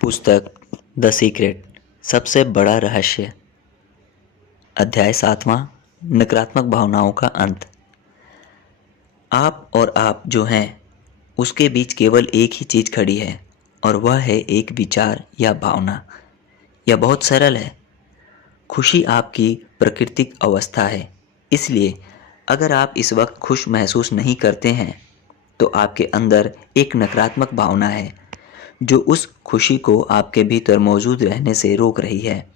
पुस्तक the secret, सबसे बड़ा रहस्य। अध्याय 7वां, नकारात्मक भावनाओं का अंत। आप और आप जो हैं उसके बीच केवल एक ही चीज़ खड़ी है और वह है एक विचार या भावना। यह बहुत सरल है। खुशी आपकी प्राकृतिक अवस्था है, इसलिए अगर आप इस वक्त खुश महसूस नहीं करते हैं तो आपके अंदर एक नकारात्मक भावना है जो उस खुशी को आपके भीतर मौजूद रहने से रोक रही है।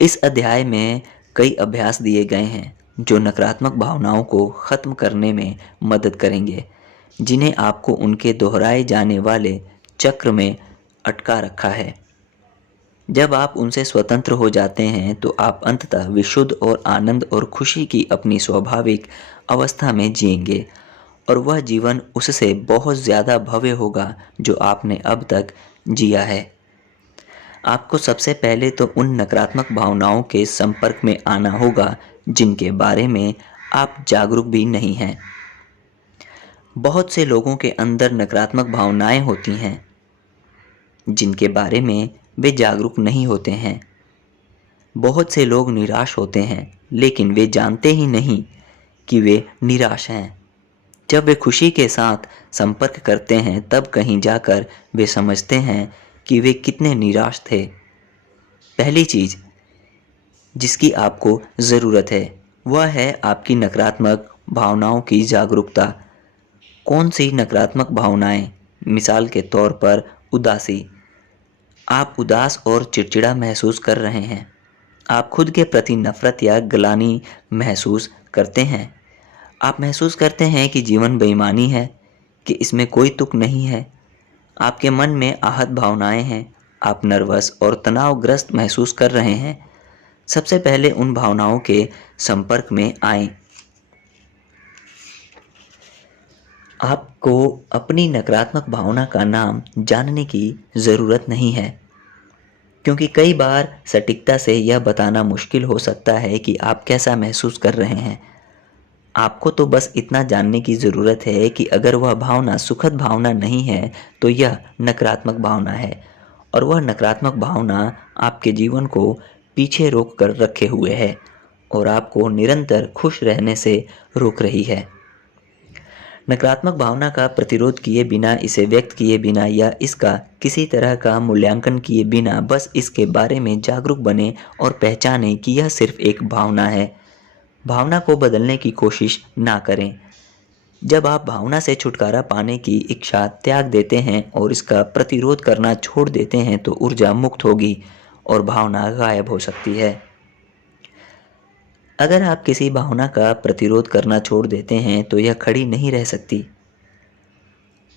इस अध्याय में कई अभ्यास दिए गए हैं जो नकारात्मक भावनाओं को ख़त्म करने में मदद करेंगे, जिन्हें आपको उनके दोहराए जाने वाले चक्र में अटका रखा है। जब आप उनसे स्वतंत्र हो जाते हैं तो आप अंततः विशुद्ध और आनंद और खुशी की अपनी स्वाभाविक अवस्था में जिएंगे और वह जीवन उससे बहुत ज़्यादा भव्य होगा जो आपने अब तक जिया है। आपको सबसे पहले तो उन नकारात्मक भावनाओं के संपर्क में आना होगा जिनके बारे में आप जागरूक भी नहीं हैं। बहुत से लोगों के अंदर नकारात्मक भावनाएं होती हैं जिनके बारे में वे जागरूक नहीं होते हैं। बहुत से लोग निराश होते हैं लेकिन वे जानते ही नहीं कि वे निराश हैं। जब वे खुशी के साथ संपर्क करते हैं तब कहीं जाकर वे समझते हैं कि वे कितने निराश थे। पहली चीज़ जिसकी आपको ज़रूरत है वह है आपकी नकारात्मक भावनाओं की जागरूकता। कौन सी नकारात्मक भावनाएं? मिसाल के तौर पर उदासी। आप उदास और चिड़चिड़ा महसूस कर रहे हैं। आप खुद के प्रति नफरत या ग्लानि महसूस करते हैं। आप महसूस करते हैं कि जीवन बेईमानी है, कि इसमें कोई तुक नहीं है। आपके मन में आहत भावनाएं हैं। आप नर्वस और तनावग्रस्त महसूस कर रहे हैं। सबसे पहले उन भावनाओं के संपर्क में आएं। आपको अपनी नकारात्मक भावना का नाम जानने की ज़रूरत नहीं है, क्योंकि कई बार सटीकता से यह बताना मुश्किल हो सकता है कि आप कैसा महसूस कर रहे हैं। आपको तो बस इतना जानने की ज़रूरत है कि अगर वह भावना सुखद भावना नहीं है तो यह नकारात्मक भावना है, और वह नकारात्मक भावना आपके जीवन को पीछे रोक कर रखे हुए है और आपको निरंतर खुश रहने से रोक रही है। नकारात्मक भावना का प्रतिरोध किए बिना, इसे व्यक्त किए बिना या इसका किसी तरह का मूल्यांकन किए बिना बस इसके बारे में जागरूक बने और पहचानें कि यह सिर्फ एक भावना है। भावना को बदलने की कोशिश ना करें। जब आप भावना से छुटकारा पाने की इच्छा त्याग देते हैं और इसका प्रतिरोध करना छोड़ देते हैं तो ऊर्जा मुक्त होगी और भावना गायब हो सकती है। अगर आप किसी भावना का प्रतिरोध करना छोड़ देते हैं तो यह खड़ी नहीं रह सकती।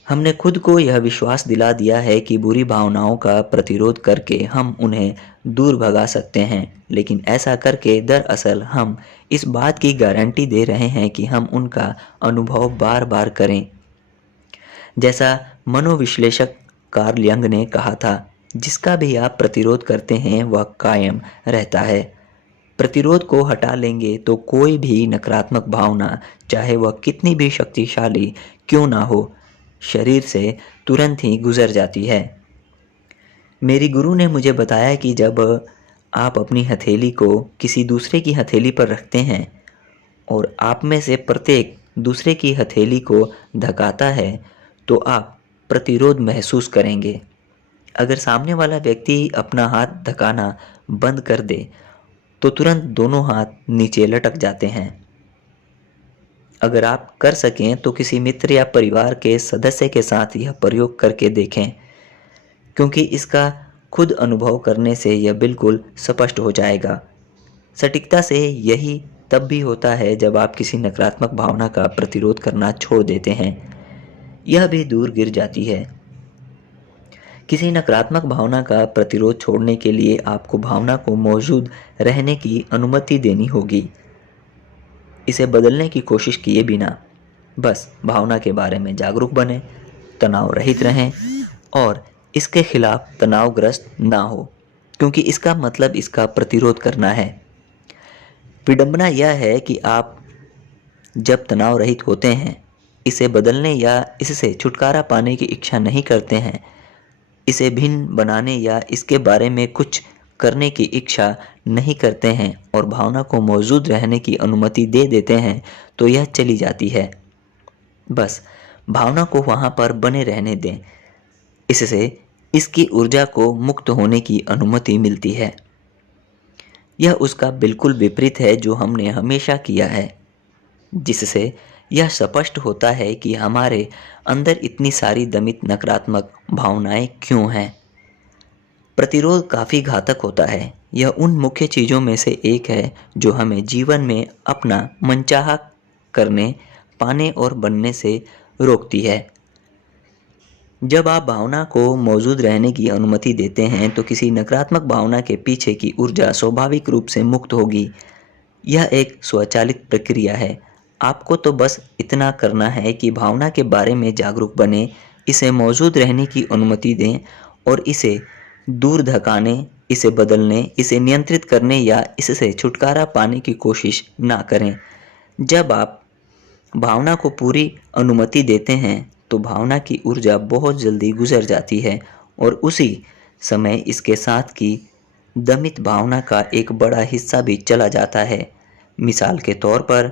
हमने खुद को यह विश्वास दिला दिया है कि बुरी भावनाओं का प्रतिरोध करके हम उन्हें दूर भगा सकते हैं, लेकिन ऐसा करके दरअसल हम इस बात की गारंटी दे रहे हैं कि हम उनका अनुभव बार बार करें। जैसा मनोविश्लेषक कार्ल यंग ने कहा था, जिसका भी आप प्रतिरोध करते हैं वह कायम रहता है। प्रतिरोध को हटा लेंगे तो कोई भी नकारात्मक भावना, चाहे वह कितनी भी शक्तिशाली क्यों ना हो, शरीर से तुरंत ही गुजर जाती है। मेरी गुरु ने मुझे बताया कि जब आप अपनी हथेली को किसी दूसरे की हथेली पर रखते हैं और आप में से प्रत्येक दूसरे की हथेली को धकाता है तो आप प्रतिरोध महसूस करेंगे। अगर सामने वाला व्यक्ति अपना हाथ धकाना बंद कर दे तो तुरंत दोनों हाथ नीचे लटक जाते हैं। अगर आप कर सकें तो किसी मित्र या परिवार के सदस्य के साथ यह प्रयोग करके देखें, क्योंकि इसका खुद अनुभव करने से यह बिल्कुल स्पष्ट हो जाएगा। सटीकता से यही तब भी होता है जब आप किसी नकारात्मक भावना का प्रतिरोध करना छोड़ देते हैं, यह भी दूर गिर जाती है। किसी नकारात्मक भावना का प्रतिरोध छोड़ने के लिए आपको भावना को मौजूद रहने की अनुमति देनी होगी, इसे बदलने की कोशिश किए बिना। बस भावना के बारे में जागरूक बने, तनाव रहित रहें और इसके खिलाफ तनावग्रस्त ना हो, क्योंकि इसका मतलब इसका प्रतिरोध करना है। विडंबना यह है कि आप जब तनाव रहित होते हैं, इसे बदलने या इससे छुटकारा पाने की इच्छा नहीं करते हैं, इसे भिन्न बनाने या इसके बारे में कुछ करने की इच्छा नहीं करते हैं और भावना को मौजूद रहने की अनुमति दे देते हैं तो यह चली जाती है। बस भावना को वहां पर बने रहने दें। इससे इसकी ऊर्जा को मुक्त होने की अनुमति मिलती है। यह उसका बिल्कुल विपरीत है जो हमने हमेशा किया है, जिससे यह स्पष्ट होता है कि हमारे अंदर इतनी सारी दमित नकारात्मक भावनाएं क्यों हैं। प्रतिरोध काफ़ी घातक होता है। यह उन मुख्य चीज़ों में से एक है जो हमें जीवन में अपना मनचाहा करने, पाने और बनने से रोकती है। जब आप भावना को मौजूद रहने की अनुमति देते हैं तो किसी नकारात्मक भावना के पीछे की ऊर्जा स्वाभाविक रूप से मुक्त होगी। यह एक स्वचालित प्रक्रिया है। आपको तो बस इतना करना है कि भावना के बारे में जागरूक बने, इसे मौजूद रहने की अनुमति दें और इसे दूर धकाने, इसे बदलने, इसे नियंत्रित करने या इससे छुटकारा पाने की कोशिश ना करें। जब आप भावना को पूरी अनुमति देते हैं तो भावना की ऊर्जा बहुत जल्दी गुजर जाती है और उसी समय इसके साथ की दमित भावना का एक बड़ा हिस्सा भी चला जाता है। मिसाल के तौर पर,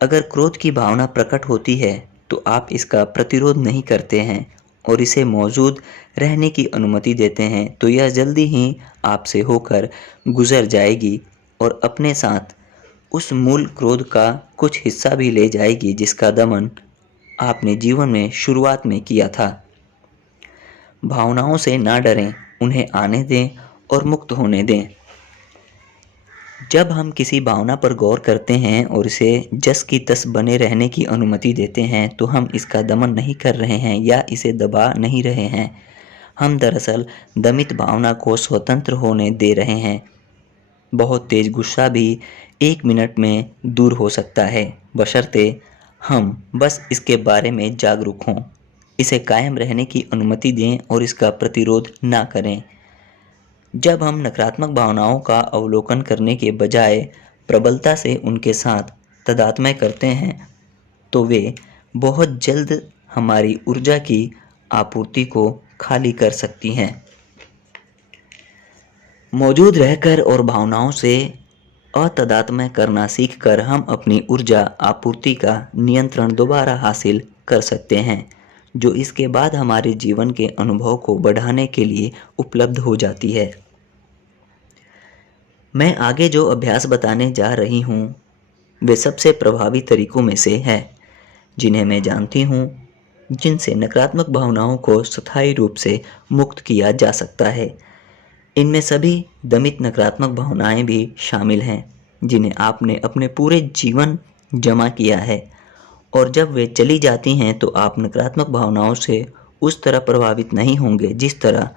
अगर क्रोध की भावना प्रकट होती है तो आप इसका प्रतिरोध नहीं करते हैं और इसे मौजूद रहने की अनुमति देते हैं तो यह जल्दी ही आपसे होकर गुजर जाएगी और अपने साथ उस मूल क्रोध का कुछ हिस्सा भी ले जाएगी जिसका दमन आपने जीवन में शुरुआत में किया था। भावनाओं से ना डरें, उन्हें आने दें और मुक्त होने दें। जब हम किसी भावना पर गौर करते हैं और इसे जस की तस बने रहने की अनुमति देते हैं तो हम इसका दमन नहीं कर रहे हैं या इसे दबा नहीं रहे हैं। हम दरअसल दमित भावना को स्वतंत्र होने दे रहे हैं। बहुत तेज गुस्सा भी 1 मिनट में दूर हो सकता है, बशर्ते हम बस इसके बारे में जागरूक हों, इसे कायम रहने की अनुमति दें और इसका प्रतिरोध ना करें। जब हम नकारात्मक भावनाओं का अवलोकन करने के बजाय प्रबलता से उनके साथ तादात्म्य करते हैं तो वे बहुत जल्द हमारी ऊर्जा की आपूर्ति को खाली कर सकती हैं। मौजूद रहकर और भावनाओं से अतादात्म्य करना सीखकर हम अपनी ऊर्जा आपूर्ति का नियंत्रण दोबारा हासिल कर सकते हैं, जो इसके बाद हमारे जीवन के अनुभव को बढ़ाने के लिए उपलब्ध हो जाती है। मैं आगे जो अभ्यास बताने जा रही हूँ वे सबसे प्रभावी तरीकों में से है जिन्हें मैं जानती हूँ, जिनसे नकारात्मक भावनाओं को स्थायी रूप से मुक्त किया जा सकता है। इनमें सभी दमित नकारात्मक भावनाएं भी शामिल हैं जिन्हें आपने अपने पूरे जीवन जमा किया है और जब वे चली जाती हैं तो आप नकारात्मक भावनाओं से उस तरह प्रभावित नहीं होंगे जिस तरह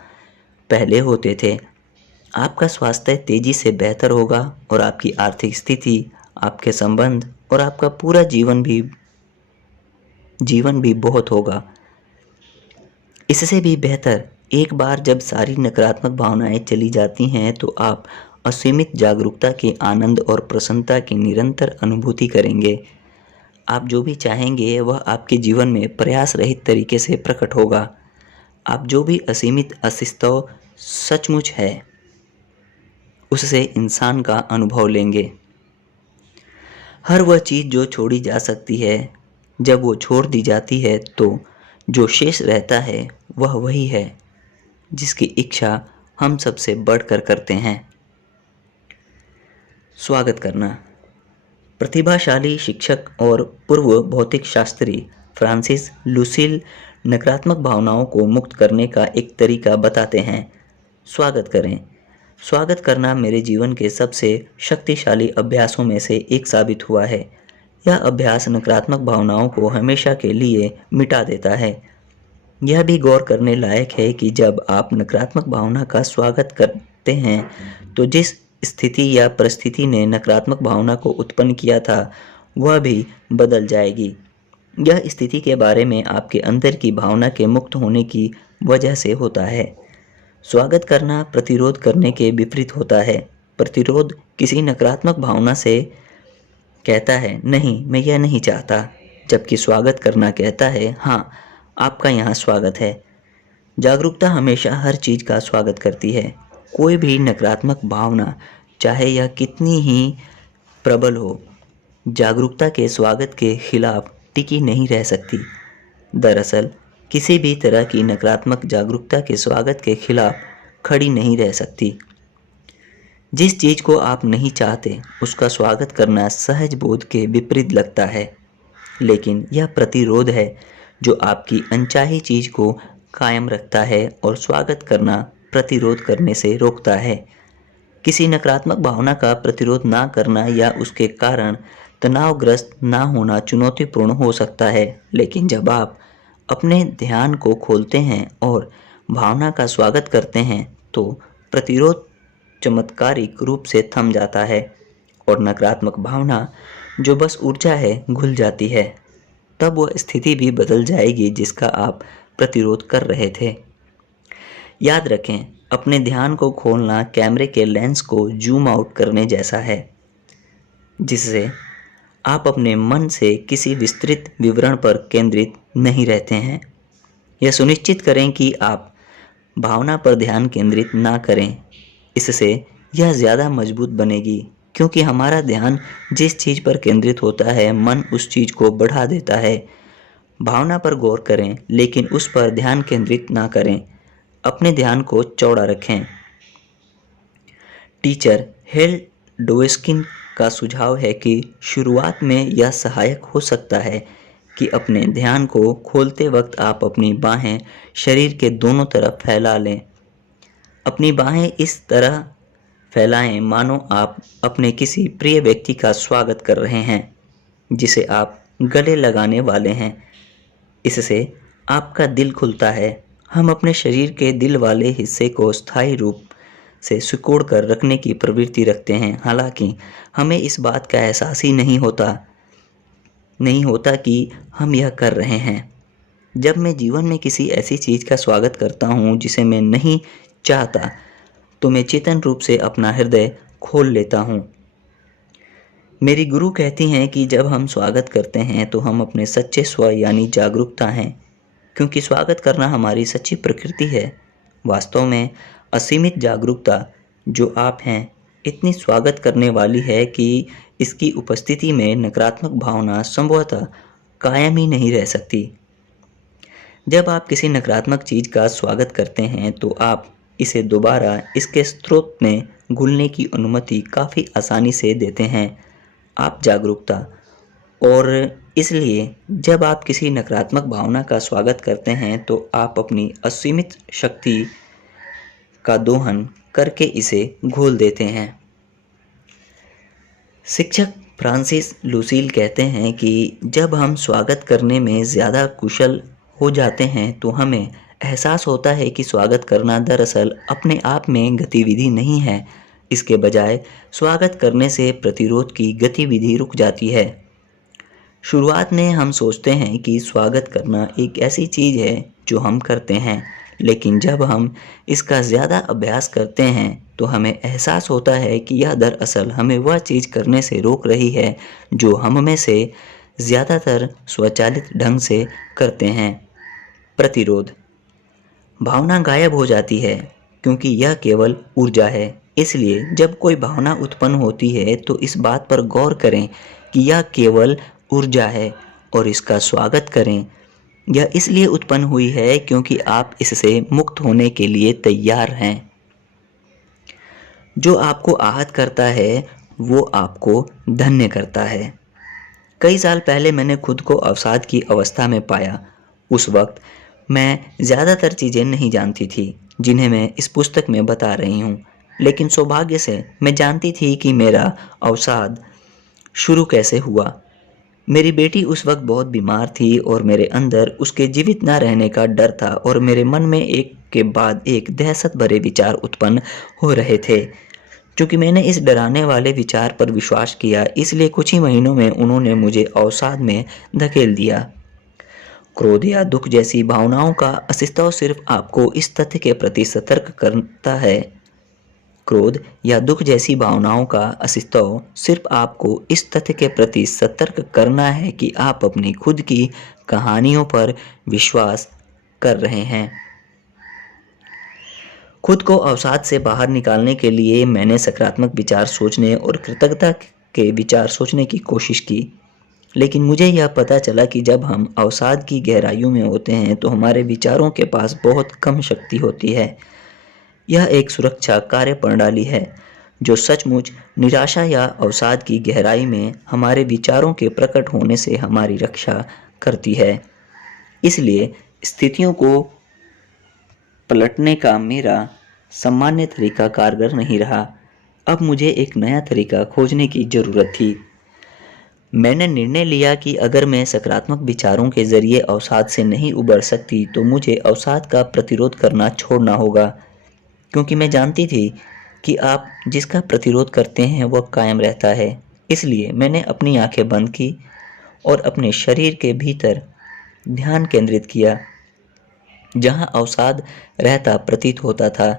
पहले होते थे। आपका स्वास्थ्य तेजी से बेहतर होगा और आपकी आर्थिक स्थिति, आपके संबंध और आपका पूरा जीवन भी बहुत होगा। इससे भी बेहतर, एक बार जब सारी नकारात्मक भावनाएं चली जाती हैं तो आप असीमित जागरूकता के आनंद और प्रसन्नता की निरंतर अनुभूति करेंगे। आप जो भी चाहेंगे वह आपके जीवन में प्रयास रहित तरीके से प्रकट होगा। आप जो भी असीमित अस्तित्व सचमुच है उससे इंसान का अनुभव लेंगे। हर वह चीज़ जो छोड़ी जा सकती है, जब वो छोड़ दी जाती है तो जो शेष रहता है वह वही है जिसकी इच्छा हम सबसे बढ़कर करते हैं। स्वागत करना। प्रतिभाशाली शिक्षक और पूर्व भौतिक शास्त्री फ्रांसिस लुसील नकारात्मक भावनाओं को मुक्त करने का एक तरीका बताते हैं। स्वागत करें। स्वागत करना मेरे जीवन के सबसे शक्तिशाली अभ्यासों में से एक साबित हुआ है। यह अभ्यास नकारात्मक भावनाओं को हमेशा के लिए मिटा देता है। यह भी गौर करने लायक है कि जब आप नकारात्मक भावना का स्वागत करते हैं तो जिस स्थिति या परिस्थिति ने नकारात्मक भावना को उत्पन्न किया था वह भी बदल जाएगी। यह स्थिति के बारे में आपके अंदर की भावना के मुक्त होने की वजह से होता है। स्वागत करना प्रतिरोध करने के विपरीत होता है। प्रतिरोध किसी नकारात्मक भावना से कहता है नहीं, मैं यह नहीं चाहता, जबकि स्वागत करना कहता है हाँ, आपका यहाँ स्वागत है। जागरूकता हमेशा हर चीज़ का स्वागत करती है। कोई भी नकारात्मक भावना, चाहे यह कितनी ही प्रबल हो, जागरूकता के स्वागत के खिलाफ टिकी नहीं रह सकती। दरअसल किसी भी तरह की नकारात्मक जागरूकता के स्वागत के खिलाफ खड़ी नहीं रह सकती। जिस चीज़ को आप नहीं चाहते उसका स्वागत करना सहज बोध के विपरीत लगता है, लेकिन यह प्रतिरोध है जो आपकी अनचाही चीज़ को कायम रखता है और स्वागत करना प्रतिरोध करने से रोकता है। किसी नकारात्मक भावना का प्रतिरोध ना करना या उसके कारण तनावग्रस्त ना होना चुनौतीपूर्ण हो सकता है, लेकिन जब आप अपने ध्यान को खोलते हैं और भावना का स्वागत करते हैं तो प्रतिरोध चमत्कारिक रूप से थम जाता है और नकारात्मक भावना जो बस ऊर्जा है घुल जाती है। तब वह स्थिति भी बदल जाएगी जिसका आप प्रतिरोध कर रहे थे। याद रखें, अपने ध्यान को खोलना कैमरे के लेंस को जूम आउट करने जैसा है, जिससे आप अपने मन से किसी विस्तृत विवरण पर केंद्रित नहीं रहते हैं। यह सुनिश्चित करें कि आप भावना पर ध्यान केंद्रित ना करें, इससे यह ज़्यादा मजबूत बनेगी, क्योंकि हमारा ध्यान जिस चीज़ पर केंद्रित होता है मन उस चीज़ को बढ़ा देता है। भावना पर गौर करें लेकिन उस पर ध्यान केंद्रित ना करें। अपने ध्यान को चौड़ा रखें। टीचर हेल डोएस्किन का सुझाव है कि शुरुआत में यह सहायक हो सकता है कि अपने ध्यान को खोलते वक्त आप अपनी बाहें शरीर के दोनों तरफ फैला लें। अपनी बाहें इस तरह फैलाएं मानो आप अपने किसी प्रिय व्यक्ति का स्वागत कर रहे हैं जिसे आप गले लगाने वाले हैं। इससे आपका दिल खुलता है। हम अपने शरीर के दिल वाले हिस्से को स्थायी रूप से सिकोड़ कर रखने की प्रवृत्ति रखते हैं, हालांकि हमें इस बात का एहसास ही नहीं होता कि हम यह कर रहे हैं। जब मैं जीवन में किसी ऐसी चीज़ का स्वागत करता हूँ जिसे मैं नहीं चाहता, तो मैं चेतन रूप से अपना हृदय खोल लेता हूँ। मेरी गुरु कहती हैं कि जब हम स्वागत करते हैं तो हम अपने सच्चे स्व यानी जागरूकता हैं, क्योंकि स्वागत करना हमारी सच्ची प्रकृति है। वास्तव में असीमित जागरूकता जो आप हैं इतनी स्वागत करने वाली है कि इसकी उपस्थिति में नकारात्मक भावना संभवतः कायम ही नहीं रह सकती। जब आप किसी नकारात्मक चीज़ का स्वागत करते हैं तो आप इसे दोबारा इसके स्रोत में घुलने की अनुमति काफ़ी आसानी से देते हैं। आप जागरूकता और इसलिए जब आप किसी नकारात्मक भावना का स्वागत करते हैं तो आप अपनी असीमित शक्ति का दोहन करके इसे घोल देते हैं। शिक्षक फ्रांसिस लूसील कहते हैं कि जब हम स्वागत करने में ज़्यादा कुशल हो जाते हैं तो हमें एहसास होता है कि स्वागत करना दरअसल अपने आप में गतिविधि नहीं है। इसके बजाय स्वागत करने से प्रतिरोध की गतिविधि रुक जाती है। शुरुआत में हम सोचते हैं कि स्वागत करना एक ऐसी चीज़ है जो हम करते हैं, लेकिन जब हम इसका ज़्यादा अभ्यास करते हैं तो हमें एहसास होता है कि यह दरअसल हमें वह चीज़ करने से रोक रही है जो हम में से ज़्यादातर स्वचालित ढंग से करते हैं। प्रतिरोध। भावना गायब हो जाती है क्योंकि यह केवल ऊर्जा है। इसलिए जब कोई भावना उत्पन्न होती है तो इस बात पर गौर करें कि यह केवल ऊर्जा है और इसका स्वागत करें। यह इसलिए उत्पन्न हुई है क्योंकि आप इससे मुक्त होने के लिए तैयार हैं। जो आपको आहत करता है वो आपको धन्य करता है। कई साल पहले मैंने खुद को अवसाद की अवस्था में पाया। उस वक्त मैं ज़्यादातर चीज़ें नहीं जानती थी जिन्हें मैं इस पुस्तक में बता रही हूँ, लेकिन सौभाग्य से मैं जानती थी कि मेरा अवसाद शुरू कैसे हुआ। मेरी बेटी उस वक्त बहुत बीमार थी और मेरे अंदर उसके जीवित न रहने का डर था और मेरे मन में एक के बाद एक दहशत भरे विचार उत्पन्न हो रहे थे। क्योंकि मैंने इस डराने वाले विचार पर विश्वास किया, इसलिए कुछ ही महीनों में उन्होंने मुझे अवसाद में धकेल दिया। क्रोध या दुख जैसी भावनाओं का अस्तित्व सिर्फ आपको इस तथ्य के प्रति सतर्क करता है। क्रोध या दुख जैसी भावनाओं का अस्तित्व सिर्फ आपको इस तथ्य के प्रति सतर्क करना है कि आप अपनी खुद की कहानियों पर विश्वास कर रहे हैं। खुद को अवसाद से बाहर निकालने के लिए मैंने सकारात्मक विचार सोचने और कृतज्ञता के विचार सोचने की कोशिश की। लेकिन मुझे यह पता चला कि जब हम अवसाद की गहराइयों में होते हैं तो हमारे विचारों के पास बहुत कम शक्ति होती है। यह एक सुरक्षा कार्य प्रणाली है जो सचमुच निराशा या अवसाद की गहराई में हमारे विचारों के प्रकट होने से हमारी रक्षा करती है। इसलिए स्थितियों को पलटने का मेरा सामान्य तरीका कारगर नहीं रहा। अब मुझे एक नया तरीका खोजने की ज़रूरत थी। मैंने निर्णय लिया कि अगर मैं सकारात्मक विचारों के ज़रिए अवसाद से नहीं उबर सकती तो मुझे अवसाद का प्रतिरोध करना छोड़ना होगा, क्योंकि मैं जानती थी कि आप जिसका प्रतिरोध करते हैं वह कायम रहता है। इसलिए मैंने अपनी आंखें बंद की और अपने शरीर के भीतर ध्यान केंद्रित किया, जहां अवसाद रहता प्रतीत होता था।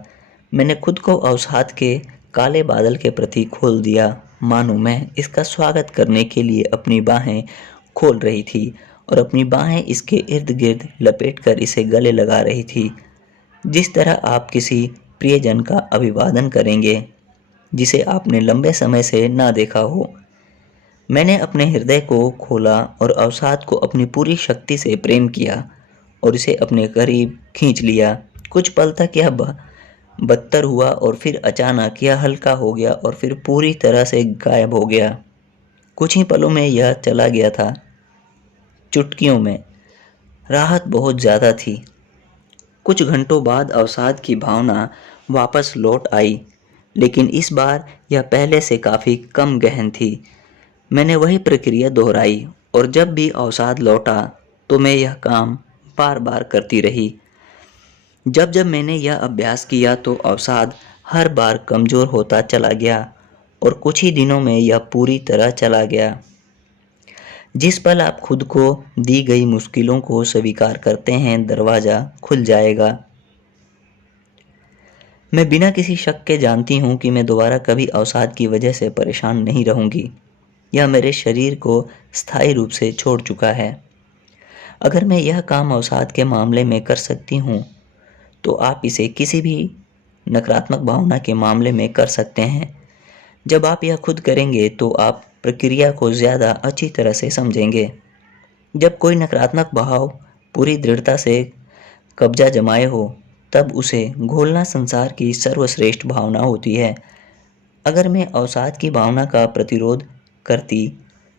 मैंने खुद को अवसाद के काले बादल के प्रति खोल दिया, मानो मैं इसका स्वागत करने के लिए अपनी बाहें खोल रही थी और अपनी बाहें इसके इर्द गिर्द लपेटकर इसे गले लगा रही थी, जिस तरह आप किसी प्रियजन का अभिवादन करेंगे जिसे आपने लंबे समय से ना देखा हो। मैंने अपने हृदय को खोला और अवसाद को अपनी पूरी शक्ति से प्रेम किया और इसे अपने करीब खींच लिया। कुछ पल तक यह बदतर हुआ और फिर अचानक यह हल्का हो गया और फिर पूरी तरह से गायब हो गया। कुछ ही पलों में यह चला गया था। चुटकियों में राहत बहुत ज़्यादा थी। कुछ घंटों बाद अवसाद की भावना वापस लौट आई, लेकिन इस बार यह पहले से काफ़ी कम गहन थी। मैंने वही प्रक्रिया दोहराई और जब भी अवसाद लौटा तो मैं यह काम बार बार करती रही। जब जब मैंने यह अभ्यास किया तो अवसाद हर बार कमज़ोर होता चला गया और कुछ ही दिनों में यह पूरी तरह चला गया। जिस पल आप खुद को दी गई मुश्किलों को स्वीकार करते हैं, दरवाज़ा खुल जाएगा। मैं बिना किसी शक के जानती हूँ कि मैं दोबारा कभी अवसाद की वजह से परेशान नहीं रहूँगी। यह मेरे शरीर को स्थायी रूप से छोड़ चुका है। अगर मैं यह काम अवसाद के मामले में कर सकती हूँ तो आप इसे किसी भी नकारात्मक भावना के मामले में कर सकते हैं। जब आप यह खुद करेंगे तो आप प्रक्रिया को ज़्यादा अच्छी तरह से समझेंगे। जब कोई नकारात्मक भाव पूरी दृढ़ता से कब्जा जमाए हो तब उसे घोलना संसार की सर्वश्रेष्ठ भावना होती है। अगर मैं अवसाद की भावना का प्रतिरोध करती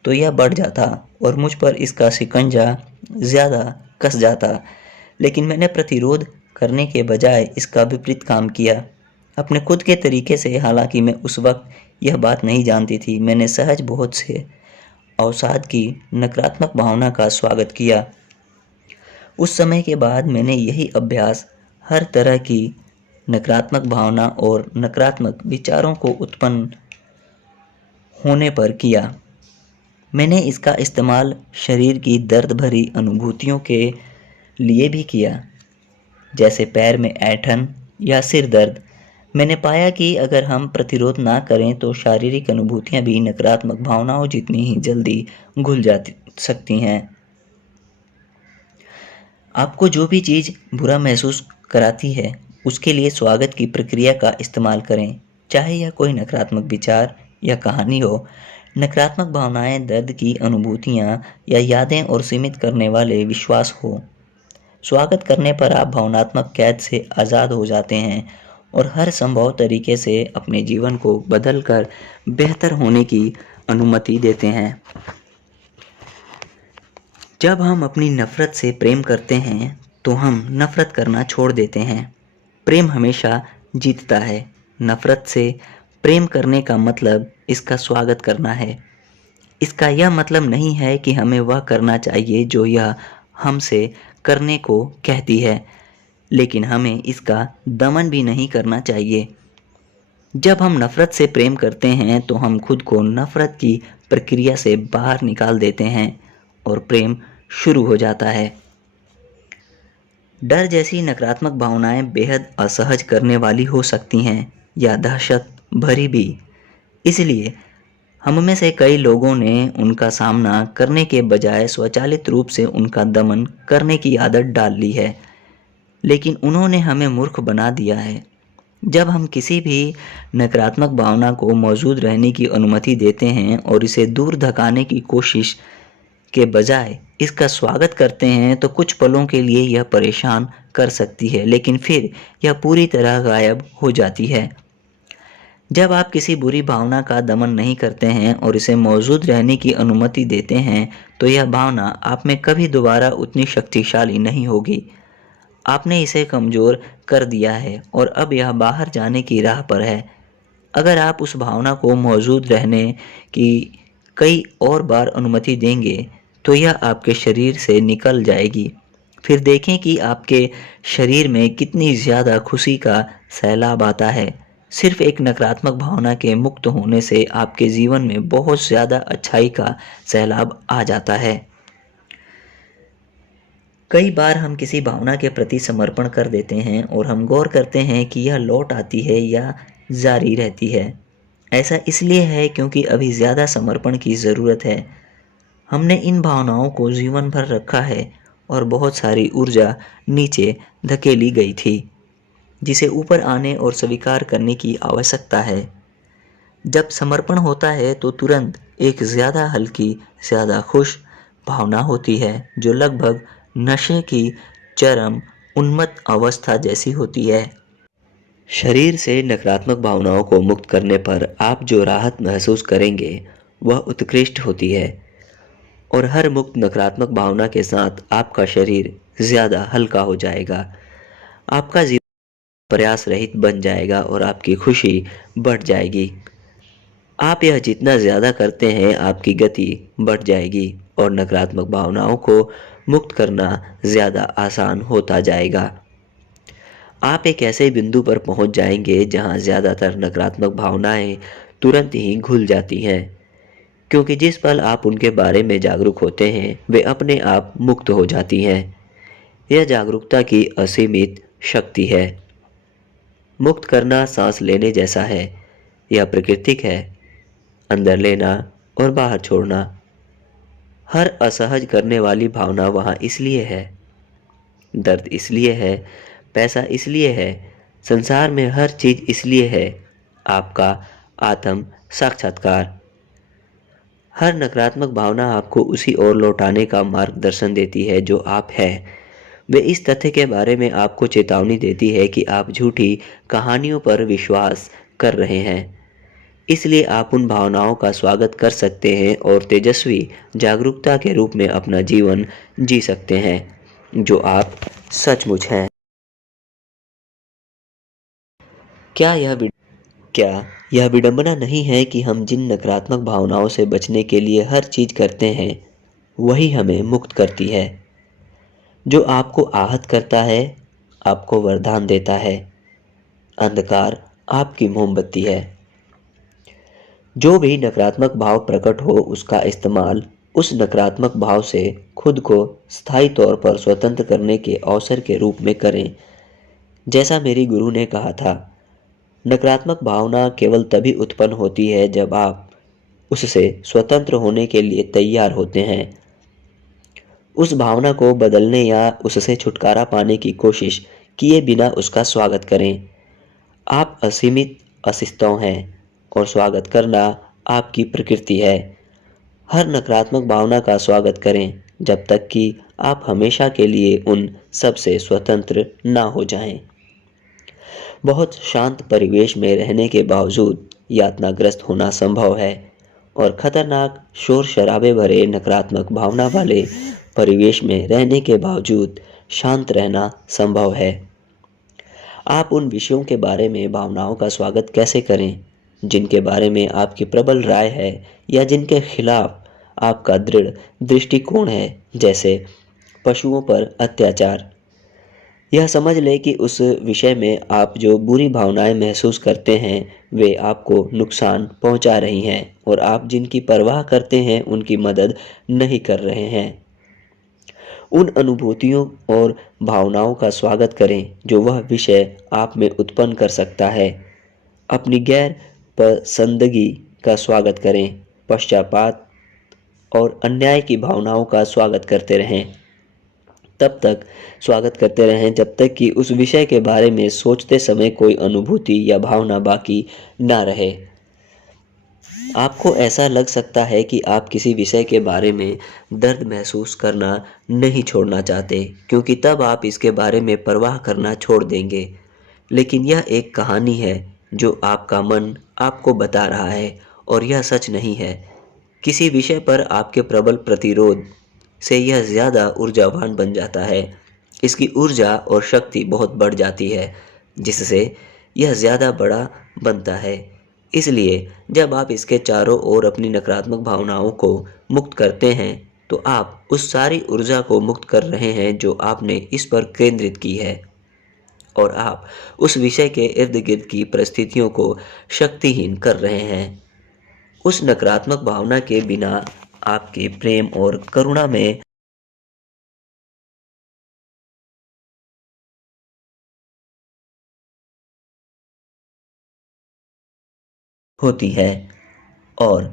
तो यह बढ़ जाता और मुझ पर इसका शिकंजा ज़्यादा कस जाता, लेकिन मैंने प्रतिरोध करने के बजाय इसका विपरीत काम किया। अपने खुद के तरीके से, हालांकि मैं उस वक्त यह बात नहीं जानती थी, मैंने सहज बहुत से अवसाद की नकारात्मक भावना का स्वागत किया। उस समय के बाद मैंने यही अभ्यास हर तरह की नकारात्मक भावना और नकारात्मक विचारों को उत्पन्न होने पर किया। मैंने इसका इस्तेमाल शरीर की दर्द भरी अनुभूतियों के लिए भी किया, जैसे पैर में ऐंठन या सिर दर्द। मैंने पाया कि अगर हम प्रतिरोध ना करें तो शारीरिक अनुभूतियां भी नकारात्मक भावनाओं जितनी ही जल्दी घुल जा सकती हैं। आपको जो भी चीज़ बुरा महसूस कराती है उसके लिए स्वागत की प्रक्रिया का इस्तेमाल करें, चाहे यह कोई नकारात्मक विचार या कहानी हो। नकारात्मक भावनाएं, दर्द की अनुभूतियां या यादें और सीमित करने वाले विश्वास हो। स्वागत करने पर आप भावनात्मक कैद से आज़ाद हो जाते हैं और हर संभव तरीके से अपने जीवन को बदलकर बेहतर होने की अनुमति देते हैं। जब हम अपनी नफ़रत से प्रेम करते हैं तो हम नफ़रत करना छोड़ देते हैं। प्रेम हमेशा जीतता है। नफ़रत से प्रेम करने का मतलब इसका स्वागत करना है। इसका यह मतलब नहीं है कि हमें वह करना चाहिए जो यह हमसे करने को कहती है, लेकिन हमें इसका दमन भी नहीं करना चाहिए। जब हम नफ़रत से प्रेम करते हैं तो हम खुद को नफ़रत की प्रक्रिया से बाहर निकाल देते हैं और प्रेम शुरू हो जाता है। डर जैसी नकारात्मक भावनाएं बेहद असहज करने वाली हो सकती हैं या दहशत भरी भी। इसलिए हम में से कई लोगों ने उनका सामना करने के बजाय स्वचालित रूप से उनका दमन करने की आदत डाल ली है, लेकिन उन्होंने हमें मूर्ख बना दिया है। जब हम किसी भी नकारात्मक भावना को मौजूद रहने की अनुमति देते हैं और इसे दूर धकाने की कोशिश के बजाय इसका स्वागत करते हैं तो कुछ पलों के लिए यह परेशान कर सकती है, लेकिन फिर यह पूरी तरह गायब हो जाती है। जब आप किसी बुरी भावना का दमन नहीं करते हैं और इसे मौजूद रहने की अनुमति देते हैं तो यह भावना आप में कभी दोबारा उतनी शक्तिशाली नहीं होगी। आपने इसे कमज़ोर कर दिया है और अब यह बाहर जाने की राह पर है। अगर आप उस भावना को मौजूद रहने की कई और बार अनुमति देंगे तो यह आपके शरीर से निकल जाएगी। फिर देखें कि आपके शरीर में कितनी ज़्यादा खुशी का सैलाब आता है। सिर्फ एक नकारात्मक भावना के मुक्त होने से आपके जीवन में बहुत ज़्यादा अच्छाई का सैलाब आ जाता है। कई बार हम किसी भावना के प्रति समर्पण कर देते हैं और हम गौर करते हैं कि यह लौट आती है या जारी रहती है। ऐसा इसलिए है क्योंकि अभी ज़्यादा समर्पण की ज़रूरत है। हमने इन भावनाओं को जीवन भर रखा है और बहुत सारी ऊर्जा नीचे धकेली गई थी, जिसे ऊपर आने और स्वीकार करने की आवश्यकता है। जब समर्पण होता है तो तुरंत एक ज़्यादा हल्की, ज़्यादा खुश भावना होती है जो लगभग नशे की चरम उन्मत्त अवस्था जैसी होती है। शरीर से नकारात्मक भावनाओं को मुक्त करने पर आप जो राहत महसूस करेंगे वह उत्कृष्ट होती है और हर मुक्त नकारात्मक भावना के साथ आपका शरीर ज़्यादा हल्का हो जाएगा। आपका जीवन प्रयास रहित बन जाएगा और आपकी खुशी बढ़ जाएगी। आप यह जितना ज़्यादा करते हैं आपकी गति बढ़ जाएगी और नकारात्मक भावनाओं को मुक्त करना ज़्यादा आसान होता जाएगा। आप एक ऐसे बिंदु पर पहुंच जाएंगे जहां ज़्यादातर नकारात्मक भावनाएं तुरंत ही घुल जाती हैं, क्योंकि जिस पल आप उनके बारे में जागरूक होते हैं वे अपने आप मुक्त हो जाती हैं। यह जागरूकता की असीमित शक्ति है। मुक्त करना सांस लेने जैसा है। यह प्राकृतिक है। अंदर लेना और बाहर छोड़ना। हर असहज करने वाली भावना वहाँ इसलिए है। दर्द इसलिए है, पैसा इसलिए है, संसार में हर चीज़ इसलिए है। आपका आत्म साक्षात्कार। हर नकारात्मक भावना आपको उसी ओर लौटाने का मार्गदर्शन देती है जो आप हैं। वे इस तथ्य के बारे में आपको चेतावनी देती है कि आप झूठी कहानियों पर विश्वास कर रहे हैं। इसलिए आप उन भावनाओं का स्वागत कर सकते हैं और तेजस्वी जागरूकता के रूप में अपना जीवन जी सकते हैं जो आप सचमुच हैं। क्या यह विडंबना नहीं है कि हम जिन नकारात्मक भावनाओं से बचने के लिए हर चीज़ करते हैं वही हमें मुक्त करती है। जो आपको आहत करता है आपको वरदान देता है। अंधकार आपकी मोमबत्ती है। जो भी नकारात्मक भाव प्रकट हो उसका इस्तेमाल उस नकारात्मक भाव से खुद को स्थायी तौर पर स्वतंत्र करने के अवसर के रूप में करें। जैसा मेरी गुरु ने कहा था, नकारात्मक भावना केवल तभी उत्पन्न होती है जब आप उससे स्वतंत्र होने के लिए तैयार होते हैं। उस भावना को बदलने या उससे छुटकारा पाने की कोशिश किए बिना उसका स्वागत करें। आप असीमित अस्तित्व हैं और स्वागत करना आपकी प्रकृति है। हर नकारात्मक भावना का स्वागत करें जब तक कि आप हमेशा के लिए उन सब से स्वतंत्र ना हो जाएं। बहुत शांत परिवेश में रहने के बावजूद यातनाग्रस्त होना संभव है और खतरनाक शोर शराबे भरे नकारात्मक भावना वाले परिवेश में रहने के बावजूद शांत रहना संभव है। आप उन विषयों के बारे में भावनाओं का स्वागत कैसे करें जिनके बारे में आपकी प्रबल राय है या जिनके खिलाफ आपका दृढ़ दृष्टिकोण है, जैसे पशुओं पर अत्याचार। यह समझ लें कि उस विषय में आप जो बुरी भावनाएं महसूस करते हैं वे आपको नुकसान पहुंचा रही हैं और आप जिनकी परवाह करते हैं उनकी मदद नहीं कर रहे हैं। उन अनुभूतियों और भावनाओं का स्वागत करें जो वह विषय आप में उत्पन्न कर सकता है। अपनी गैर पसंदगी का स्वागत करें। पश्चाताप और अन्याय की भावनाओं का स्वागत करते रहें तब तक स्वागत करते रहें जब तक कि उस विषय के बारे में सोचते समय कोई अनुभूति या भावना बाकी ना रहे। आपको ऐसा लग सकता है कि आप किसी विषय के बारे में दर्द महसूस करना नहीं छोड़ना चाहते, क्योंकि तब आप इसके बारे में परवाह करना छोड़ देंगे। लेकिन यह एक कहानी है जो आपका मन आपको बता रहा है, और यह सच नहीं है। किसी विषय पर आपके प्रबल प्रतिरोध से यह ज़्यादा ऊर्जावान बन जाता है। इसकी ऊर्जा और शक्ति बहुत बढ़ जाती है, जिससे यह ज़्यादा बड़ा बनता है। इसलिए जब आप इसके चारों ओर अपनी नकारात्मक भावनाओं को मुक्त करते हैं, तो आप उस सारी ऊर्जा को मुक्त कर रहे हैं जो आपने इस पर केंद्रित की है, और आप उस विषय के इर्द गिर्द की परिस्थितियों को शक्तिहीन कर रहे हैं। उस नकारात्मक भावना के बिना आपके प्रेम और करुणा में होती है, और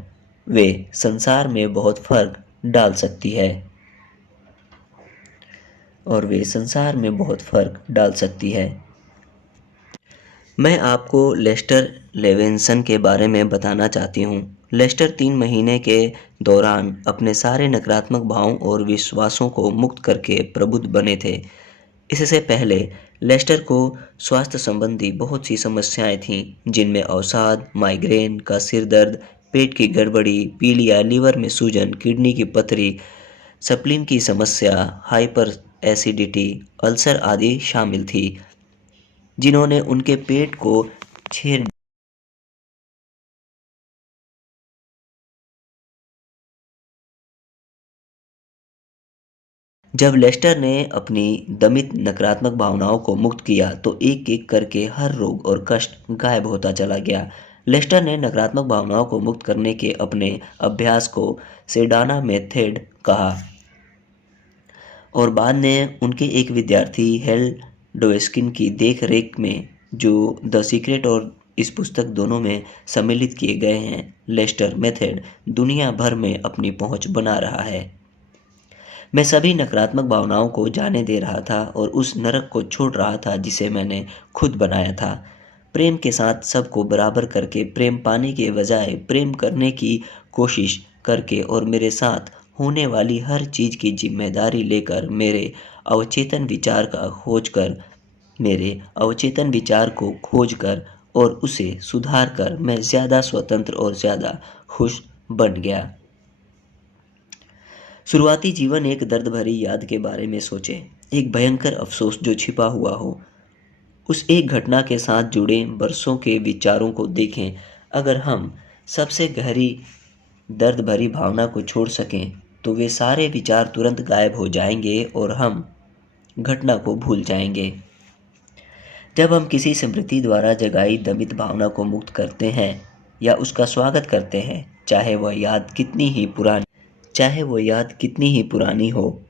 वे संसार में बहुत फर्क डाल सकती है और वे संसार में बहुत फर्क डाल सकती है। मैं आपको लेस्टर लेविंसन के बारे में बताना चाहती हूँ। लेस्टर 3 महीने के दौरान अपने सारे नकारात्मक भावों और विश्वासों को मुक्त करके प्रबुद्ध बने थे। इससे पहले लेस्टर को स्वास्थ्य संबंधी बहुत सी समस्याएं थीं, जिनमें अवसाद, माइग्रेन का सिर दर्द, पेट की गड़बड़ी, पीलिया, लीवर में सूजन, किडनी की पथरी, स्प्लीन की समस्या, हाइपर एसिडिटी, अल्सर आदि शामिल थी, जिन्होंने उनके पेट को छेद। जब लेस्टर ने अपनी दमित नकारात्मक भावनाओं को मुक्त किया, तो एक एक करके हर रोग और कष्ट गायब होता चला गया। लेस्टर ने नकारात्मक भावनाओं को मुक्त करने के अपने अभ्यास को सेडाना मेथड कहा, और बाद में उनके एक विद्यार्थी हेल डोएस्किन की देख रेख में, जो द सीक्रेट और इस पुस्तक दोनों में सम्मिलित किए गए हैं, लेस्टर मेथड दुनिया भर में अपनी पहुंच बना रहा है। मैं सभी नकारात्मक भावनाओं को जाने दे रहा था और उस नरक को छोड़ रहा था जिसे मैंने खुद बनाया था। प्रेम के साथ सबको बराबर करके, प्रेम पाने के बजाय प्रेम करने की कोशिश करके, और मेरे साथ होने वाली हर चीज़ की जिम्मेदारी लेकर, मेरे अवचेतन विचार को खोज कर और उसे सुधार कर, मैं ज़्यादा स्वतंत्र और ज़्यादा खुश बन गया। शुरुआती जीवन एक दर्द भरी याद के बारे में सोचें, एक भयंकर अफसोस जो छिपा हुआ हो। उस एक घटना के साथ जुड़े बरसों के विचारों को देखें। अगर हम सबसे गहरी दर्द भरी भावना को छोड़ सकें, तो वे सारे विचार तुरंत गायब हो जाएंगे और हम घटना को भूल जाएंगे। जब हम किसी स्मृति द्वारा जगाई दमित भावना को मुक्त करते हैं या उसका स्वागत करते हैं, चाहे वह याद कितनी ही पुरानी हो,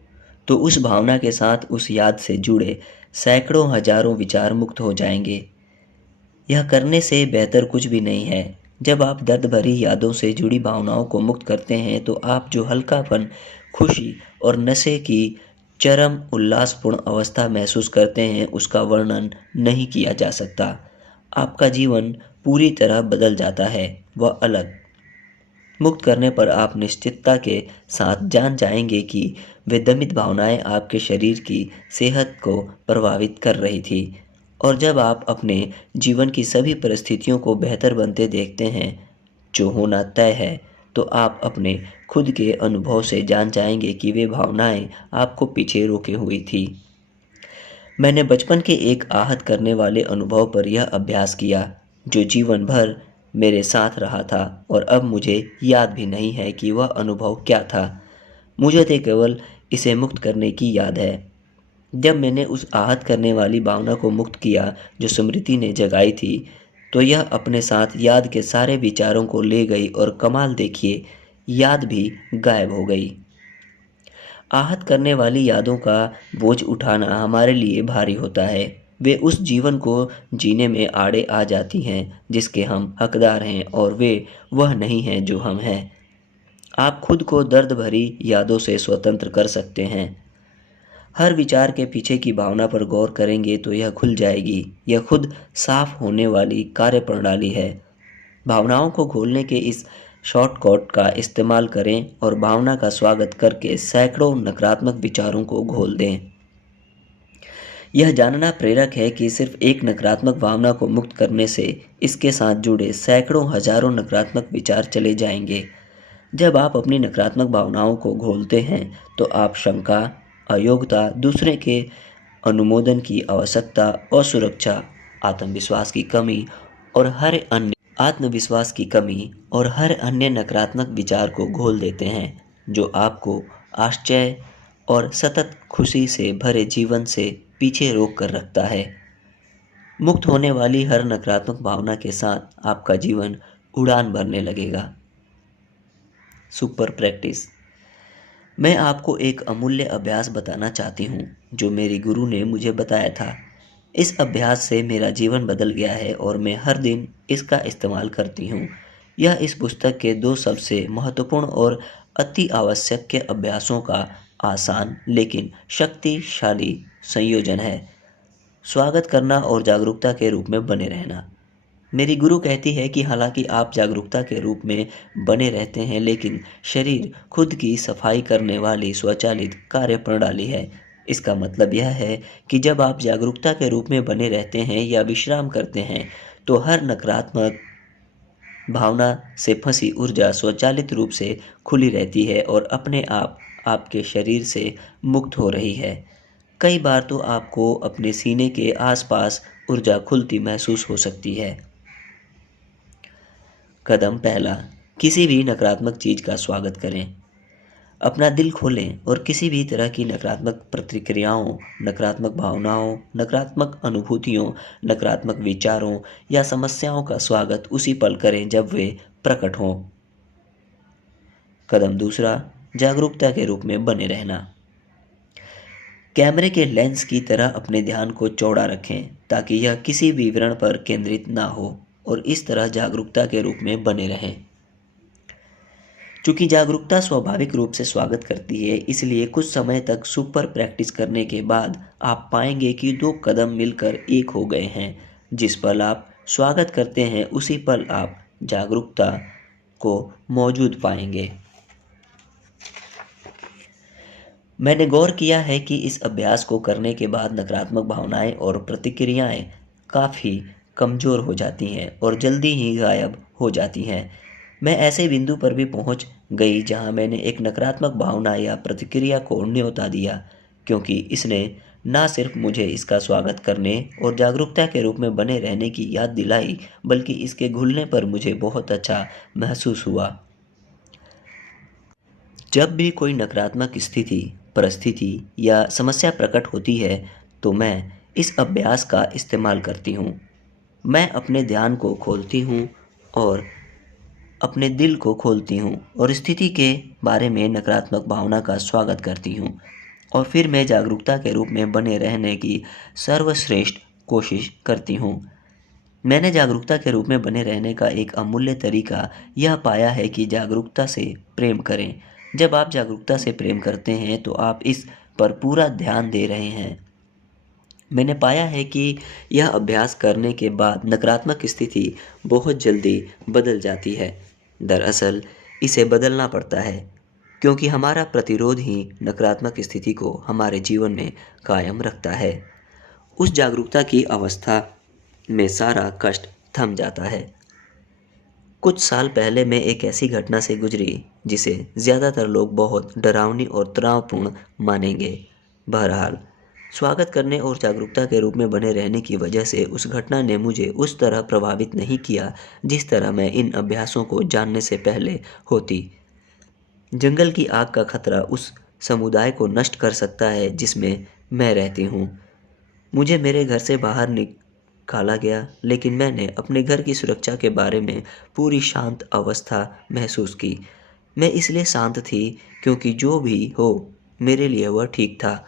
तो उस भावना के साथ उस याद से जुड़े सैकड़ों हजारों विचार मुक्त हो जाएंगे। यह करने से बेहतर कुछ भी नहीं है। जब आप दर्द भरी यादों से जुड़ी भावनाओं को मुक्त करते हैं, तो आप जो हल्कापन, खुशी और नशे की चरम उल्लासपूर्ण अवस्था महसूस करते हैं, उसका वर्णन नहीं किया जा सकता। आपका जीवन पूरी तरह बदल जाता है। वह अलग मुक्त करने पर आप निश्चितता के साथ जान जाएंगे कि वे दमित भावनाएं आपके शरीर की सेहत को प्रभावित कर रही थी। और जब आप अपने जीवन की सभी परिस्थितियों को बेहतर बनते देखते हैं, जो होना तय है, तो आप अपने खुद के अनुभव से जान जाएंगे कि वे भावनाएं आपको पीछे रोके हुई थी। मैंने बचपन के एक आहत करने वाले अनुभव पर यह अभ्यास किया, जो जीवन भर मेरे साथ रहा था, और अब मुझे याद भी नहीं है कि वह अनुभव क्या था। मुझे तो केवल इसे मुक्त करने की याद है। जब मैंने उस आहत करने वाली भावना को मुक्त किया जो स्मृति ने जगाई थी, तो यह अपने साथ याद के सारे विचारों को ले गई, और कमाल देखिए, याद भी गायब हो गई। आहत करने वाली यादों का बोझ उठाना हमारे लिए भारी होता है। वे उस जीवन को जीने में आड़े आ जाती हैं जिसके हम हकदार हैं, और वे वह नहीं हैं जो हम हैं। आप खुद को दर्द भरी यादों से स्वतंत्र कर सकते हैं। हर विचार के पीछे की भावना पर गौर करेंगे तो यह खुल जाएगी। यह खुद साफ होने वाली कार्यप्रणाली है। भावनाओं को घोलने के इस शॉर्टकट का इस्तेमाल करें और भावना का स्वागत करके सैकड़ों नकारात्मक विचारों को घोल दें। यह जानना प्रेरक है कि सिर्फ एक नकारात्मक भावना को मुक्त करने से इसके साथ जुड़े सैकड़ों हजारों नकारात्मक विचार चले जाएंगे। जब आप अपनी नकारात्मक भावनाओं को घोलते हैं तो आप शंका, अयोग्यता, दूसरे के अनुमोदन की आवश्यकता, असुरक्षा, आत्मविश्वास की कमी और हर अन्य नकारात्मक विचार को घोल देते हैं जो आपको आश्चर्य और सतत खुशी से भरे जीवन से पीछे रोक कर रखता है। मुक्त होने वाली हर नकारात्मक भावना के साथ आपका जीवन उड़ान भरने लगेगा। Super practice. मैं आपको एक अमूल्य अभ्यास बताना चाहती हूँ जो मेरे गुरु ने मुझे बताया था। इस अभ्यास से मेरा जीवन बदल गया है और मैं हर दिन इसका इस्तेमाल करती हूँ। यह इस पुस्तक के 2 सबसे महत्वपूर्ण और अति आवश्यक के अभ्यासों का आसान लेकिन शक्तिशाली संयोजन है। स्वागत करना और जागरूकता के रूप में बने रहना। मेरी गुरु कहती है कि हालांकि आप जागरूकता के रूप में बने रहते हैं, लेकिन शरीर खुद की सफाई करने वाली स्वचालित कार्यप्रणाली है। इसका मतलब यह है कि जब आप जागरूकता के रूप में बने रहते हैं या विश्राम करते हैं, तो हर नकारात्मक भावना से फंसी ऊर्जा स्वचालित रूप से खुली रहती है और अपने आप आपके शरीर से मुक्त हो रही है। कई बार तो आपको अपने सीने के आसपास ऊर्जा खुलती महसूस हो सकती है। कदम पहला, किसी भी नकारात्मक चीज़ का स्वागत करें। अपना दिल खोलें और किसी भी तरह की नकारात्मक प्रतिक्रियाओं, नकारात्मक भावनाओं, नकारात्मक अनुभूतियों, नकारात्मक विचारों या समस्याओं का स्वागत उसी पल करें जब वे प्रकट हों। कदम दूसरा, जागरूकता के रूप में बने रहना। कैमरे के लेंस की तरह अपने ध्यान को चौड़ा रखें ताकि यह किसी विवरण पर केंद्रित ना हो और इस तरह जागरूकता के रूप में बने रहें। चूंकि जागरूकता स्वाभाविक रूप से स्वागत करती है, इसलिए कुछ समय तक सुपर प्रैक्टिस करने के बाद आप पाएंगे कि 2 कदम मिलकर एक हो गए हैं। जिस पल आप स्वागत करते हैं उसी पल आप जागरूकता को मौजूद पाएंगे। मैंने गौर किया है कि इस अभ्यास को करने के बाद नकारात्मक भावनाएं और प्रतिक्रियाएं काफ़ी कमज़ोर हो जाती हैं और जल्दी ही गायब हो जाती हैं। मैं ऐसे बिंदु पर भी पहुंच गई जहां मैंने एक नकारात्मक भावना या प्रतिक्रिया को न्योता दिया, क्योंकि इसने ना सिर्फ मुझे इसका स्वागत करने और जागरूकता के रूप में बने रहने की याद दिलाई, बल्कि इसके घुलने पर मुझे बहुत अच्छा महसूस हुआ। जब भी कोई नकारात्मक स्थिति, परिस्थिति या समस्या प्रकट होती है, तो मैं इस अभ्यास का इस्तेमाल करती हूँ। मैं अपने ध्यान को खोलती हूँ और अपने दिल को खोलती हूँ और स्थिति के बारे में नकारात्मक भावना का स्वागत करती हूँ और फिर मैं जागरूकता के रूप में बने रहने की सर्वश्रेष्ठ कोशिश करती हूँ। मैंने जागरूकता के रूप में बने रहने का एक अमूल्य तरीका यह पाया है कि जागरूकता से प्रेम करें। जब आप जागरूकता से प्रेम करते हैं तो आप इस पर पूरा ध्यान दे रहे हैं। मैंने पाया है कि यह अभ्यास करने के बाद नकारात्मक स्थिति बहुत जल्दी बदल जाती है। दरअसल इसे बदलना पड़ता है, क्योंकि हमारा प्रतिरोध ही नकारात्मक स्थिति को हमारे जीवन में कायम रखता है। उस जागरूकता की अवस्था में सारा कष्ट थम जाता है। कुछ साल पहले मैं एक ऐसी घटना से गुजरी जिसे ज़्यादातर लोग बहुत डरावनी और तनावपूर्ण मानेंगे। बहरहाल, स्वागत करने और जागरूकता के रूप में बने रहने की वजह से उस घटना ने मुझे उस तरह प्रभावित नहीं किया जिस तरह मैं इन अभ्यासों को जानने से पहले होती। जंगल की आग का खतरा उस समुदाय को नष्ट कर सकता है जिसमें मैं रहती हूँ। मुझे मेरे घर से बाहर निकाला गया, लेकिन मैंने अपने घर की सुरक्षा के बारे में पूरी शांत अवस्था महसूस की। मैं इसलिए शांत थी क्योंकि जो भी हो मेरे लिए वह ठीक था।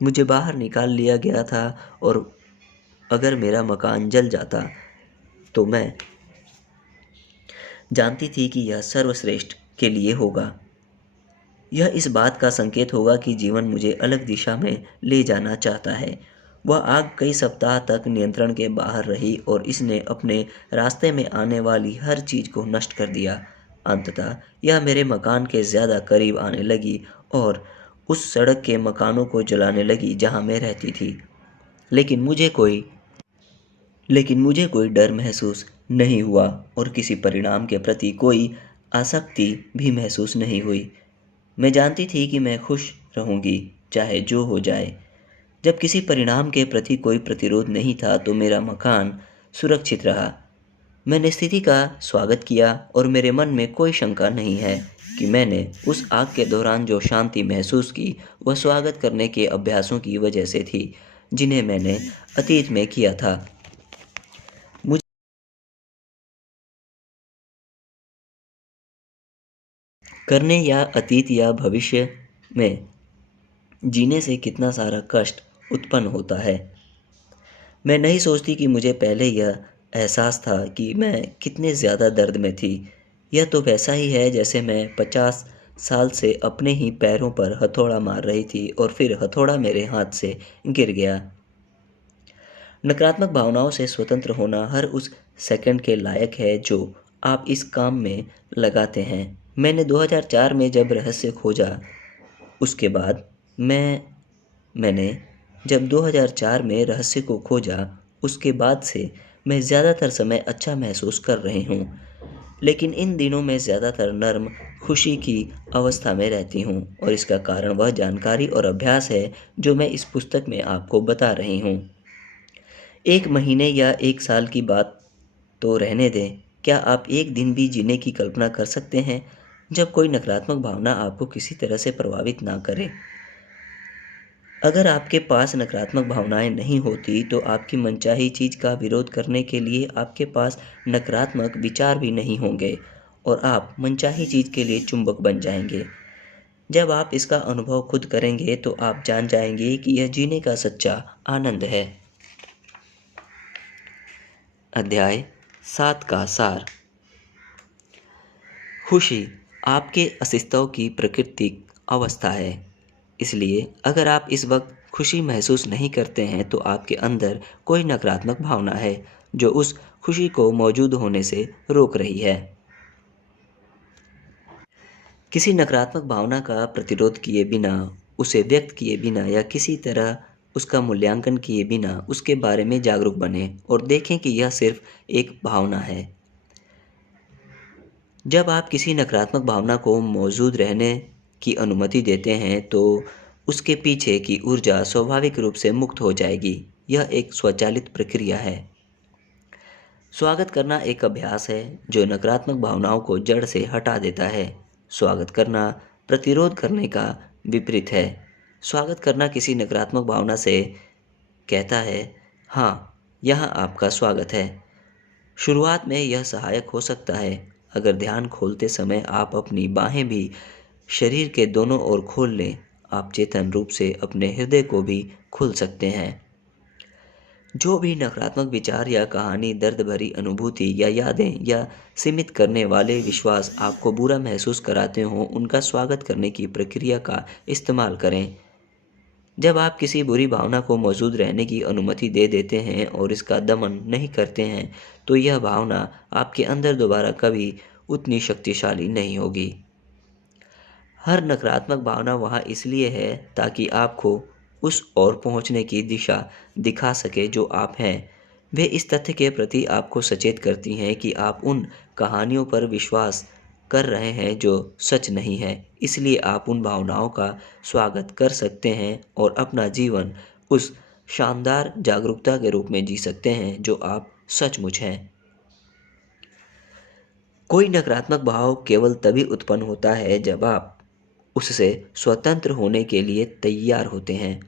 मुझे बाहर निकाल लिया गया था और अगर मेरा मकान जल जाता तो मैं जानती थी कि यह सर्वश्रेष्ठ के लिए होगा। यह इस बात का संकेत होगा कि जीवन मुझे अलग दिशा में ले जाना चाहता है। वह आग कई सप्ताह तक नियंत्रण के बाहर रही और इसने अपने रास्ते में आने वाली हर चीज़ को नष्ट कर दिया। अंततः यह मेरे मकान के ज़्यादा करीब आने लगी और उस सड़क के मकानों को जलाने लगी जहाँ मैं रहती थी। लेकिन मुझे कोई लेकिन मुझे कोई डर महसूस नहीं हुआ और किसी परिणाम के प्रति कोई आसक्ति भी महसूस नहीं हुई। मैं जानती थी कि मैं खुश रहूंगी, चाहे जो हो जाए। जब किसी परिणाम के प्रति कोई प्रतिरोध नहीं था तो मेरा मकान सुरक्षित रहा। मैंने स्थिति का स्वागत किया और मेरे मन में कोई शंका नहीं है कि मैंने उस आग के दौरान जो शांति महसूस की वह स्वागत करने के अभ्यासों की वजह से थी जिन्हें मैंने अतीत में किया था। मुझे करने या अतीत या भविष्य में जीने से कितना सारा कष्ट उत्पन्न होता है। मैं नहीं सोचती कि मुझे पहले यह एहसास था कि मैं कितने ज़्यादा दर्द में थी। यह तो वैसा ही है जैसे मैं 50 साल से अपने ही पैरों पर हथौड़ा मार रही थी और फिर हथौड़ा मेरे हाथ से गिर गया। नकारात्मक भावनाओं से स्वतंत्र होना हर उस सेकंड के लायक है जो आप इस काम में लगाते हैं। मैंने 2004 में जब रहस्य खोजा, उसके बाद मैंने जब 2004 में रहस्य को खोजा, उसके बाद से मैं ज़्यादातर समय अच्छा महसूस कर रही हूँ। लेकिन इन दिनों मैं ज़्यादातर नर्म खुशी की अवस्था में रहती हूँ और इसका कारण वह जानकारी और अभ्यास है जो मैं इस पुस्तक में आपको बता रही हूँ। 1 महीने या 1 साल की बात तो रहने दें, क्या आप एक दिन भी जीने की कल्पना कर सकते हैं जब कोई नकारात्मक भावना आपको किसी तरह से प्रभावित ना करे? अगर आपके पास नकारात्मक भावनाएं नहीं होती तो आपकी मनचाही चीज़ का विरोध करने के लिए आपके पास नकारात्मक विचार भी नहीं होंगे और आप मनचाही चीज़ के लिए चुंबक बन जाएंगे। जब आप इसका अनुभव खुद करेंगे तो आप जान जाएंगे कि यह जीने का सच्चा आनंद है। अध्याय 7 का सार। खुशी आपके अस्तित्व की प्राकृतिक अवस्था है। इसलिए अगर आप इस वक्त खुशी महसूस नहीं करते हैं तो आपके अंदर कोई नकारात्मक भावना है जो उस खुशी को मौजूद होने से रोक रही है। किसी नकारात्मक भावना का प्रतिरोध किए बिना, उसे व्यक्त किए बिना या किसी तरह उसका मूल्यांकन किए बिना उसके बारे में जागरूक बनें और देखें कि यह सिर्फ एक भावना है। जब आप किसी नकारात्मक भावना को मौजूद रहने की अनुमति देते हैं तो उसके पीछे की ऊर्जा स्वाभाविक रूप से मुक्त हो जाएगी। यह एक स्वचालित प्रक्रिया है। स्वागत करना एक अभ्यास है जो नकारात्मक भावनाओं को जड़ से हटा देता है। स्वागत करना प्रतिरोध करने का विपरीत है। स्वागत करना किसी नकारात्मक भावना से कहता है, हाँ, यहाँ आपका स्वागत है। शुरुआत में यह सहायक हो सकता है। अगर ध्यान खोलते समय आप अपनी बाहें भी शरीर के दोनों ओर खोल लें, आप चेतन रूप से अपने हृदय को भी खुल सकते हैं। जो भी नकारात्मक विचार या कहानी, दर्द भरी अनुभूति या यादें या सीमित करने वाले विश्वास आपको बुरा महसूस कराते हों, उनका स्वागत करने की प्रक्रिया का इस्तेमाल करें। जब आप किसी बुरी भावना को मौजूद रहने की अनुमति दे देते हैं और इसका दमन नहीं करते हैं, तो यह भावना आपके अंदर दोबारा कभी उतनी शक्तिशाली नहीं होगी। हर नकारात्मक भावना वहाँ इसलिए है ताकि आपको उस ओर पहुँचने की दिशा दिखा सके जो आप हैं। वे इस तथ्य के प्रति आपको सचेत करती हैं कि आप उन कहानियों पर विश्वास कर रहे हैं जो सच नहीं है। इसलिए आप उन भावनाओं का स्वागत कर सकते हैं और अपना जीवन उस शानदार जागरूकता के रूप में जी सकते हैं जो आप सचमुच हैं। कोई नकारात्मक भाव केवल तभी उत्पन्न होता है जब आप उससे स्वतंत्र होने के लिए तैयार होते हैं।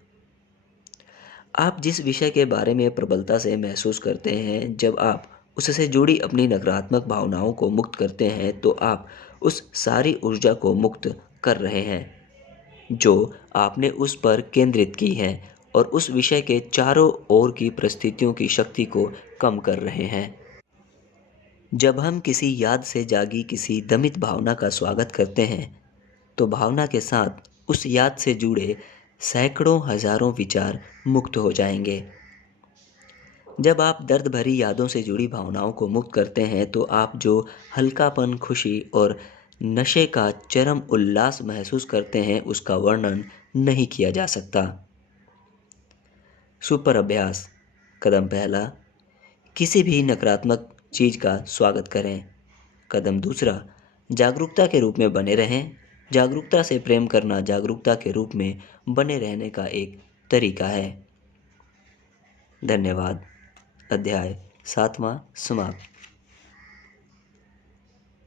आप जिस विषय के बारे में प्रबलता से महसूस करते हैं, जब आप उससे जुड़ी अपनी नकारात्मक भावनाओं को मुक्त करते हैं तो आप उस सारी ऊर्जा को मुक्त कर रहे हैं जो आपने उस पर केंद्रित की है और उस विषय के चारों ओर की परिस्थितियों की शक्ति को कम कर रहे हैं। जब हम किसी याद से जागी किसी दमित भावना का स्वागत करते हैं, तो भावना के साथ उस याद से जुड़े सैकड़ों हजारों विचार मुक्त हो जाएंगे। जब आप दर्द भरी यादों से जुड़ी भावनाओं को मुक्त करते हैं तो आप जो हल्कापन, खुशी और नशे का चरम उल्लास महसूस करते हैं उसका वर्णन नहीं किया जा सकता। सुपर अभ्यास। कदम पहला, किसी भी नकारात्मक चीज़ का स्वागत करें। कदम दूसरा, जागरूकता के रूप में बने रहें। जागरूकता से प्रेम करना जागरूकता के रूप में बने रहने का एक तरीका है। धन्यवाद। अध्याय 7वां समाप्त।